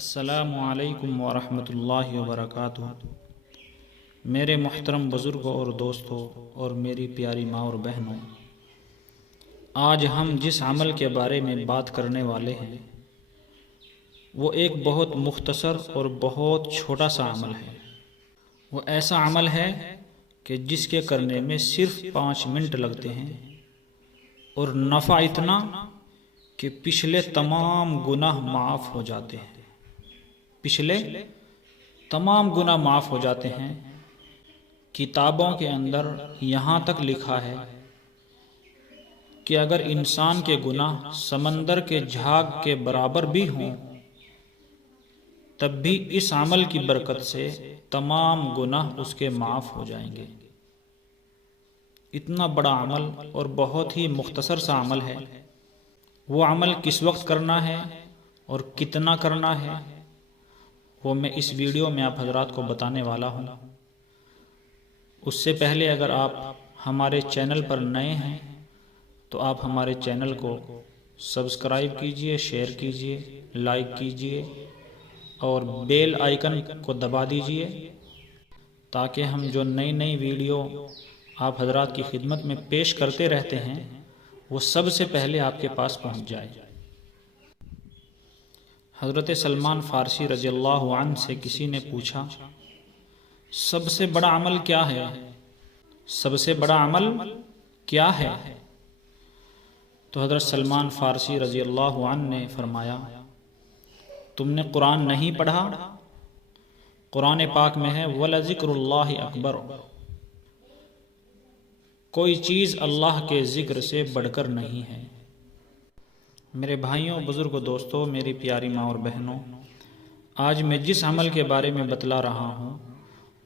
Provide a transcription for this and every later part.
السلام علیکم ورحمۃ اللہ وبرکاتہ۔ میرے محترم بزرگوں اور دوستوں اور میری پیاری ماں اور بہنوں، آج ہم جس عمل کے بارے میں بات کرنے والے ہیں وہ ایک بہت مختصر اور بہت چھوٹا سا عمل ہے۔ وہ ایسا عمل ہے کہ جس کے کرنے میں صرف 5 منٹ لگتے ہیں اور نفع اتنا کہ پچھلے تمام گناہ معاف ہو جاتے ہیں۔ پچھلے تمام گناہ معاف ہو جاتے ہیں۔ کتابوں کے اندر یہاں تک لکھا ہے کہ اگر انسان کے گناہ سمندر کے جھاگ کے برابر بھی ہوں تب بھی اس عمل کی برکت سے تمام گناہ اس کے معاف ہو جائیں گے۔ اتنا بڑا عمل اور بہت ہی مختصر سا عمل ہے۔ وہ عمل کس وقت کرنا ہے اور کتنا کرنا ہے وہ میں اس ویڈیو میں آپ حضرات کو بتانے والا ہوں۔ اس سے پہلے اگر آپ ہمارے چینل پر نئے ہیں تو آپ ہمارے چینل کو سبسکرائب کیجئے، شیئر کیجئے، لائک کیجئے اور بیل آئیکن کو دبا دیجئے تاکہ ہم جو نئی ویڈیو آپ حضرات کی خدمت میں پیش کرتے رہتے ہیں وہ سب سے پہلے آپ کے پاس پہنچ جائے۔ حضرت سلمان فارسی رضی اللہ عنہ سے کسی نے پوچھا سب سے بڑا عمل کیا ہے؟ سب سے بڑا عمل کیا ہے؟ تو حضرت سلمان فارسی رضی اللہ عنہ نے فرمایا تم نے قرآن نہیں پڑھا؟ قرآن پاک میں ہے وَلَذِكْرُ اللَّهِ أَكْبَرُ، کوئی چیز اللہ کے ذکر سے بڑھ کر نہیں ہے۔ میرے بھائیوں، بزرگوں، دوستوں، میری پیاری ماں اور بہنوں، آج میں جس عمل کے بارے میں بتلا رہا ہوں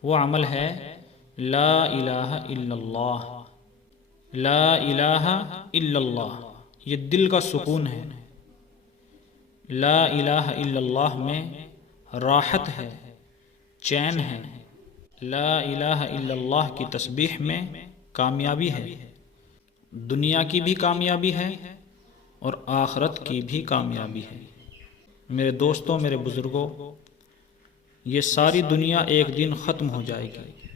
وہ عمل ہے لا الہ الا اللہ۔ لا الہ الا اللہ، یہ دل کا سکون ہے۔ لا الہ الا اللہ میں راحت ہے، چین ہے۔ لا الہ الا اللہ کی تسبیح میں کامیابی ہے، دنیا کی بھی کامیابی ہے اور آخرت کی بھی کامیابی ہے۔ میرے دوستوں، میرے بزرگوں، یہ ساری دنیا ایک دن ختم ہو جائے گی،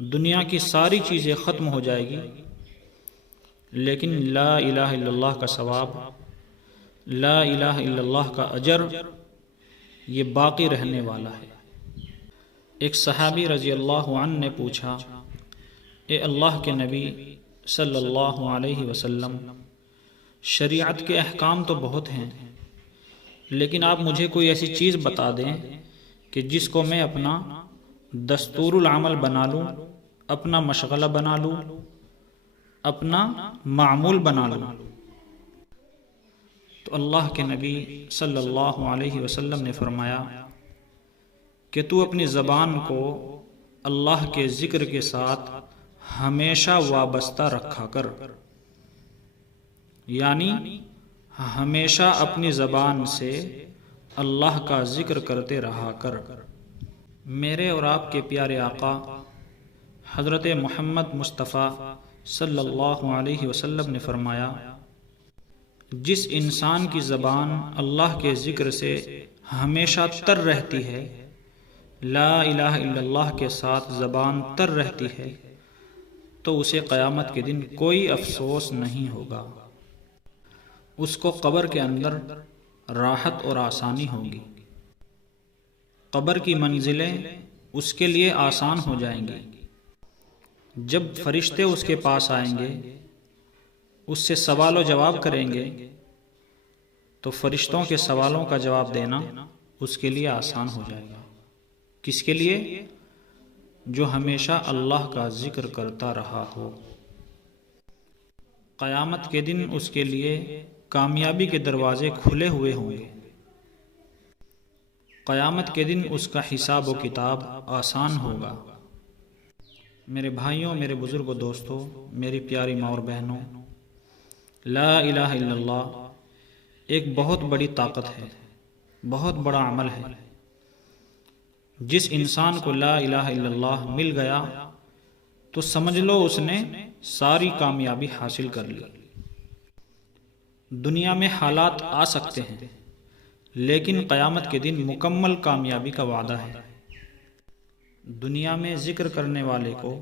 دنیا کی ساری چیزیں ختم ہو جائے گی، لیکن لا الہ الا اللہ کا ثواب، لا الہ الا اللہ کا اجر یہ باقی رہنے والا ہے۔ ایک صحابی رضی اللہ عنہ نے پوچھا اے اللہ کے نبی صلی اللہ علیہ وسلم، شریعت کے احکام تو بہت ہیں لیکن آپ مجھے کوئی ایسی چیز بتا دیں کہ جس کو میں اپنا دستور العمل بنا لوں، اپنا مشغلہ بنا لوں، اپنا معمول بنا لوں۔ تو اللہ کے نبی صلی اللہ علیہ وسلم نے فرمایا کہ تو اپنی زبان کو اللہ کے ذکر کے ساتھ ہمیشہ وابستہ رکھا کر، یعنی ہمیشہ اپنی زبان سے اللہ کا ذکر کرتے رہا کر۔ میرے اور آپ کے پیارے آقا حضرت محمد مصطفیٰ صلی اللہ علیہ وسلم نے فرمایا جس انسان کی زبان اللہ کے ذکر سے ہمیشہ تر رہتی ہے، لا الہ الا اللہ کے ساتھ زبان تر رہتی ہے، تو اسے قیامت کے دن کوئی افسوس نہیں ہوگا، اس کو قبر کے اندر راحت اور آسانی ہوگی، قبر کی منزلیں اس کے لیے آسان ہو جائیں گی۔ جب فرشتے اس کے پاس آئیں گے، اس سے سوال و جواب کریں گے تو فرشتوں کے سوالوں کا جواب دینا اس کے لیے آسان ہو جائے گا۔ کس کے لیے؟ جو ہمیشہ اللہ کا ذکر کرتا رہا ہو۔ قیامت کے دن اس کے لیے کامیابی کے دروازے کھلے ہوئے ہوں گے۔ قیامت کے دن اس کا حساب و کتاب آسان ہوگا۔ میرے بھائیوں، میرے بزرگوں، دوستوں، میری پیاری ماں اور بہنوں، لا الہ الا اللہ ایک بہت بڑی طاقت ہے، بہت بڑا عمل ہے۔ جس انسان کو لا الہ الا اللہ مل گیا تو سمجھ لو اس نے ساری کامیابی حاصل کر لی۔ دنیا میں حالات آ سکتے ہیں لیکن قیامت کے دن مکمل کامیابی کا وعدہ ہے۔ دنیا میں ذکر کرنے والے کو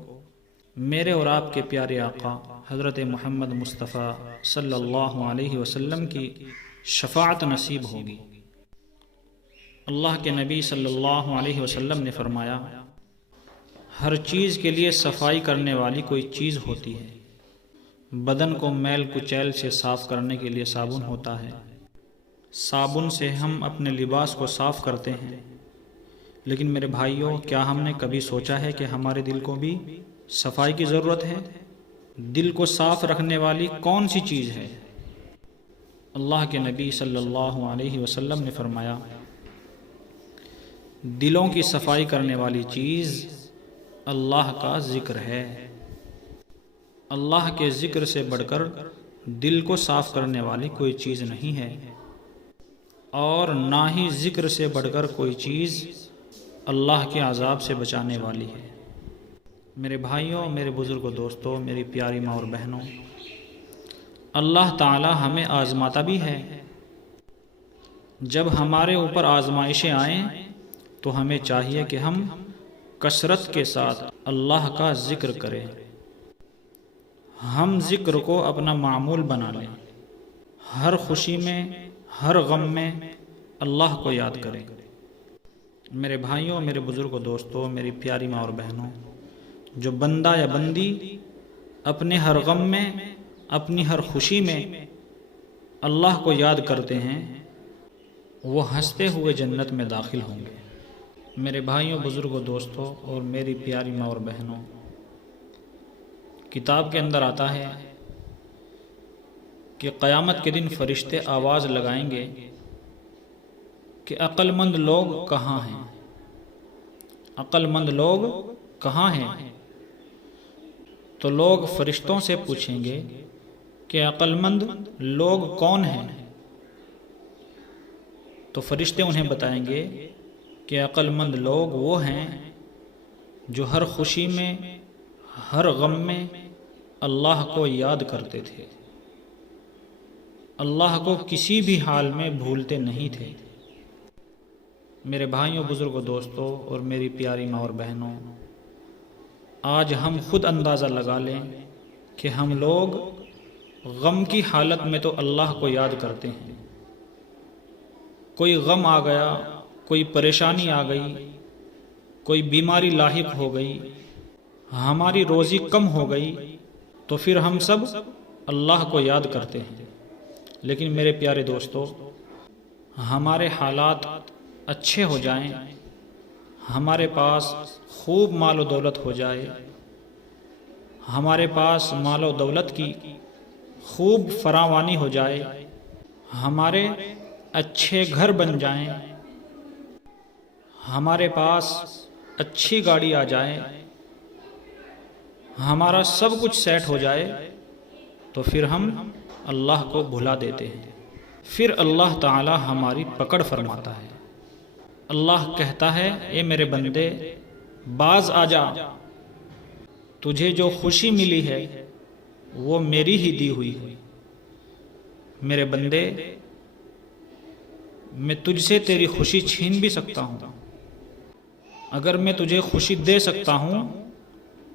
میرے اور آپ کے پیارے آقا حضرت محمد مصطفیٰ صلی اللہ علیہ وسلم کی شفاعت نصیب ہوگی۔ اللہ کے نبی صلی اللہ علیہ وسلم نے فرمایا، ہر چیز کے لیے صفائی کرنے والی کوئی چیز ہوتی ہے۔ بدن کو میل کچیل سے صاف کرنے کے لیے صابن ہوتا ہے۔ صابن سے ہم اپنے لباس کو صاف کرتے ہیں، لیکن میرے بھائیوں، کیا ہم نے کبھی سوچا ہے کہ ہمارے دل کو بھی صفائی کی ضرورت ہے؟ دل کو صاف رکھنے والی کون سی چیز ہے؟ اللہ کے نبی صلی اللہ علیہ وسلم نے فرمایا، دلوں کی صفائی کرنے والی چیز اللہ کا ذکر ہے۔ اللہ کے ذکر سے بڑھ کر دل کو صاف کرنے والی کوئی چیز نہیں ہے، اور نہ ہی ذکر سے بڑھ کر کوئی چیز اللہ کے عذاب سے بچانے والی ہے۔ میرے بھائیوں، میرے بزرگوں، دوستوں، میری پیاری ماں اور بہنوں، اللہ تعالی ہمیں آزماتا بھی ہے۔ جب ہمارے اوپر آزمائشیں آئیں تو ہمیں چاہیے کہ ہم کثرت کے ساتھ اللہ کا ذکر کریں۔ ہم ذکر کو اپنا معمول بنا لیں۔ ہر خوشی میں، ہر غم میں اللہ کو یاد کریں۔ میرے بھائیوں، میرے بزرگوں، دوستوں، میری پیاری ماں اور بہنوں، جو بندہ یا بندی اپنے ہر غم میں، اپنی ہر خوشی میں اللہ کو یاد کرتے ہیں، وہ ہنستے ہوئے جنت میں داخل ہوں گے۔ میرے بھائیوں، بزرگوں، دوستوں اور میری پیاری ماں اور بہنوں، کتاب کے اندر آتا ہے کہ قیامت کے دن فرشتے آواز لگائیں گے کہ عقل مند لوگ کہاں ہیں؟ عقل مند لوگ کہاں ہیں؟ تو لوگ فرشتوں سے پوچھیں گے کہ عقل مند لوگ کون ہیں؟ تو فرشتے انہیں بتائیں گے کہ عقل مند لوگ وہ ہیں جو ہر خوشی میں، ہر غم میں اللہ کو یاد کرتے تھے، اللہ کو کسی بھی حال میں بھولتے نہیں تھے۔ میرے بھائیوں، بزرگوں، دوستوں اور میری پیاری ماں اور بہنوں، آج ہم خود اندازہ لگا لیں کہ ہم لوگ غم کی حالت میں تو اللہ کو یاد کرتے ہیں۔ کوئی غم آ گیا، کوئی پریشانی آ گئی، کوئی بیماری لاحق ہو گئی، ہماری روزی کم ہو گئی، تو پھر ہم سب اللہ کو یاد کرتے ہیں۔ لیکن میرے پیارے دوستو، ہمارے حالات اچھے ہو جائیں، ہمارے پاس خوب مال و دولت ہو جائے، ہمارے پاس مال و دولت کی خوب فراوانی ہو جائے، ہمارے اچھے گھر بن جائیں، ہمارے پاس اچھی گاڑی آ جائے، ہمارا سب کچھ سیٹ ہو جائے، تو پھر ہم اللہ کو بھلا دیتے ہیں۔ پھر اللہ تعالی ہماری پکڑ فرماتا ہے۔ اللہ کہتا ہے، اے میرے بندے، باز آ جا، تجھے جو خوشی ملی ہے وہ میری ہی دی ہوئی ہے۔ میرے بندے، میں تجھ سے تیری خوشی چھین بھی سکتا ہوں۔ اگر میں تجھے خوشی دے سکتا ہوں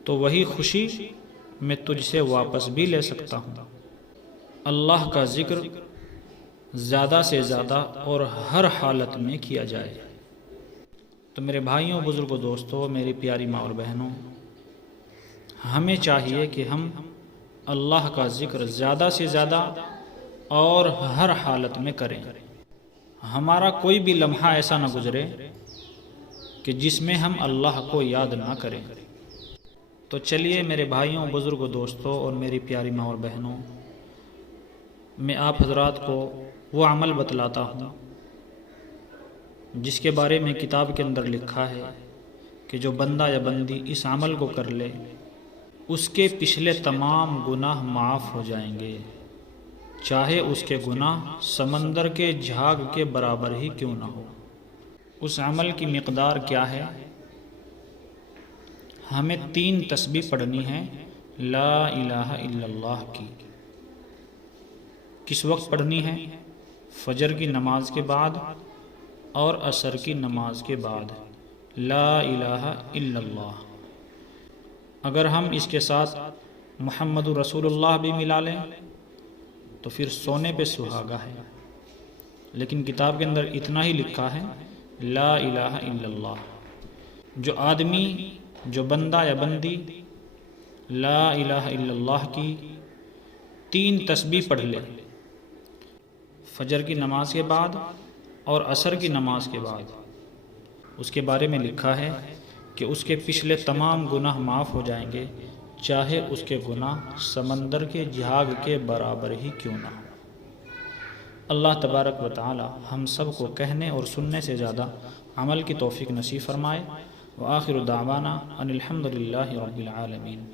تو وہی خوشی میں تجھ سے واپس بھی لے سکتا ہوں۔ اللہ کا ذکر زیادہ سے زیادہ اور ہر حالت میں کیا جائے۔ تو میرے بھائیوں، بزرگوں، دوستوں، میری پیاری ماں اور بہنوں، ہمیں چاہیے کہ ہم اللہ کا ذکر زیادہ سے زیادہ اور ہر حالت میں کریں۔ ہمارا کوئی بھی لمحہ ایسا نہ گزرے کہ جس میں ہم اللہ کو یاد نہ کریں۔ تو چلیے میرے بھائیوں، بزرگوں، دوستوں اور میری پیاری ماں اور بہنوں، میں آپ حضرات کو وہ عمل بتلاتا ہوں جس کے بارے میں کتاب کے اندر لکھا ہے کہ جو بندہ یا بندی اس عمل کو کر لے، اس کے پچھلے تمام گناہ معاف ہو جائیں گے، چاہے اس کے گناہ سمندر کے جھاگ کے برابر ہی کیوں نہ ہو۔ اس عمل کی مقدار کیا ہے؟ ہمیں 3 تسبیح پڑھنی ہے لا الہ الا اللہ کی۔ کس وقت پڑھنی ہے؟ فجر کی نماز کے بعد اور عصر کی نماز کے بعد لا الہ الا اللہ۔ اگر ہم اس کے ساتھ محمد رسول اللہ بھی ملا لیں تو پھر سونے پہ سہاگا ہے، لیکن کتاب کے اندر اتنا ہی لکھا ہے لا الہ الا اللہ۔ جو آدمی، جو بندہ یا بندی لا الہ الا اللہ کی 3 تسبیح پڑھ لے، فجر کی نماز کے بعد اور عصر کی نماز کے بعد، اس کے بارے میں لکھا ہے کہ اس کے پچھلے تمام گناہ معاف ہو جائیں گے، چاہے اس کے گناہ سمندر کے جھاگ کے برابر ہی کیوں نہ ہو۔ اللہ تبارک و تعالی ہم سب کو کہنے اور سننے سے زیادہ عمل کی توفیق نصیب فرمائے۔ وآخر دعوانا ان الحمد للہ رب العالمین۔